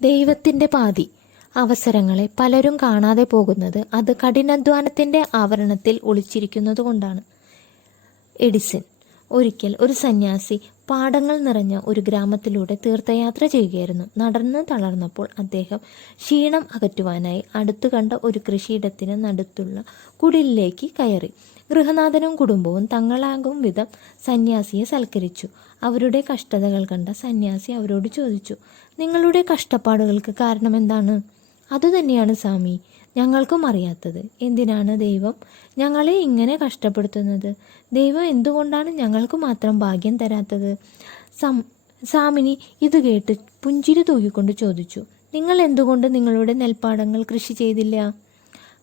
ദൈവത്തിൻ്റെ പാതി അവസരങ്ങളെ പലരും കാണാതെ പോകുന്നത് അത് കഠിനാധ്വാനത്തിൻ്റെ ആവരണത്തിൽ ഒളിച്ചിരിക്കുന്നത് കൊണ്ടാണ്. എഡിസൺ. ഒരിക്കൽ ഒരു സന്യാസി പാടങ്ങൾ നിറഞ്ഞ ഒരു ഗ്രാമത്തിലൂടെ തീർത്ഥയാത്ര ചെയ്യുകയായിരുന്നു. നടന്ന് തളർന്നപ്പോൾ അദ്ദേഹം ക്ഷീണം അകറ്റുവാനായി അടുത്തു കണ്ട ഒരു കൃഷിയിടത്തിന് നടുത്തുള്ള കുടിലിലേക്ക് കയറി. ഗൃഹനാഥനും കുടുംബവും തങ്ങളാകും വിധം സന്യാസിയെ സൽക്കരിച്ചു. അവരുടെ കഷ്ടതകൾ കണ്ട സന്യാസി അവരോട് ചോദിച്ചു, നിങ്ങളുടെ കഷ്ടപ്പാടുകൾക്ക് കാരണമെന്താണ്? അതുതന്നെയാണ് സ്വാമി ഞങ്ങൾക്കും അറിയാത്തത്. എന്തിനാണ് ദൈവം ഞങ്ങളെ ഇങ്ങനെ കഷ്ടപ്പെടുത്തുന്നത്? ദൈവം എന്തുകൊണ്ടാണ് ഞങ്ങൾക്ക് മാത്രം ഭാഗ്യം തരാത്തത്? സ്വാമിനി ഇത് കേട്ട് പുഞ്ചിരി തൂക്കിക്കൊണ്ട് ചോദിച്ചു, നിങ്ങൾ എന്തുകൊണ്ട് നിങ്ങളുടെ നെൽപ്പാടങ്ങൾ കൃഷി ചെയ്തില്ല?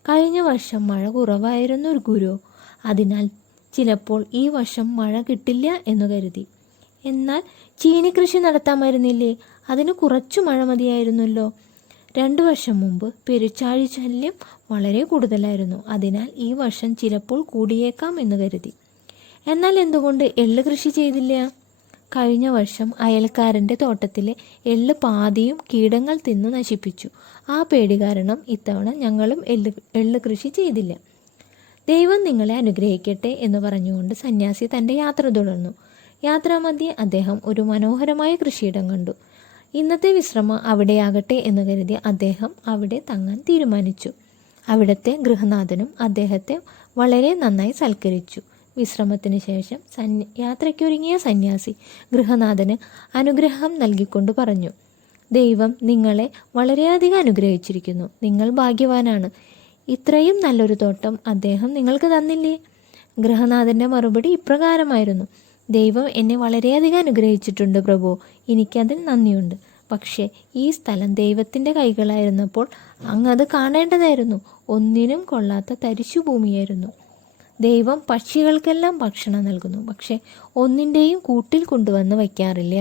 കഴിഞ്ഞ വർഷം മഴ കുറവായിരുന്നു ഗുരു, അതിനാൽ ചിലപ്പോൾ ഈ വർഷം മഴ കിട്ടില്ല എന്നു കരുതി. എന്നാൽ ചീനി കൃഷി നടത്താമായിരുന്നില്ലേ? അതിന് കുറച്ചു മഴ മതിയായിരുന്നല്ലോ. 2 വർഷം മുമ്പ് പെരുച്ചാഴി ശല്യം വളരെ കൂടുതലായിരുന്നു, അതിനാൽ ഈ വർഷം ചിലപ്പോൾ കൂടിയേക്കാം എന്ന് കരുതി. എന്നാൽ എന്തുകൊണ്ട് എള്ള് കൃഷി ചെയ്തില്ല? കഴിഞ്ഞ വർഷം അയൽക്കാരൻ്റെ തോട്ടത്തിലെ എള്ള് പാതിയും കീടങ്ങൾ തിന്നു നശിപ്പിച്ചു. ആ പേടി കാരണം ഇത്തവണ ഞങ്ങളും എള്ള് കൃഷി ചെയ്തില്ല. ദൈവം നിങ്ങളെ അനുഗ്രഹിക്കട്ടെ എന്ന് പറഞ്ഞുകൊണ്ട് സന്യാസി തൻ്റെ യാത്ര തുടർന്നു. യാത്രാമധ്യേ അദ്ദേഹം ഒരു മനോഹരമായ കൃഷിയിടം കണ്ടു. ഇന്നത്തെ വിശ്രമം അവിടെയാകട്ടെ എന്ന് കരുതി അദ്ദേഹം അവിടെ തങ്ങാൻ തീരുമാനിച്ചു. അവിടുത്തെ ഗൃഹനാഥനും അദ്ദേഹത്തെ വളരെ നന്നായി സൽക്കരിച്ചു. വിശ്രമത്തിന് ശേഷം യാത്രയ്ക്കൊരുങ്ങിയ സന്യാസി ഗൃഹനാഥന് അനുഗ്രഹം നൽകിക്കൊണ്ട് പറഞ്ഞു, ദൈവം നിങ്ങളെ വളരെയധികം അനുഗ്രഹിച്ചിരിക്കുന്നു. നിങ്ങൾ ഭാഗ്യവാനാണ്. ഇത്രയും നല്ലൊരു തോട്ടം അദ്ദേഹം നിങ്ങൾക്ക് തന്നില്ലേ? ഗൃഹനാഥൻ്റെ മറുപടി ഇപ്രകാരമായിരുന്നു, ദൈവം എന്നെ വളരെയധികം അനുഗ്രഹിച്ചിട്ടുണ്ട് പ്രഭു, എനിക്കതിൽ നന്ദിയുണ്ട്. പക്ഷേ ഈ സ്ഥലം ദൈവത്തിൻ്റെ കൈകളായിരുന്നപ്പോൾ അങ്ങത് കാണേണ്ടതായിരുന്നു. ഒന്നിനും കൊള്ളാത്ത തരിശു ഭൂമിയായിരുന്നു. ദൈവം പക്ഷികൾക്കെല്ലാം ഭക്ഷണം നൽകുന്നു, പക്ഷേ ഒന്നിൻ്റെയും കൂട്ടിൽ കൊണ്ടുവന്ന് വയ്ക്കാറില്ല.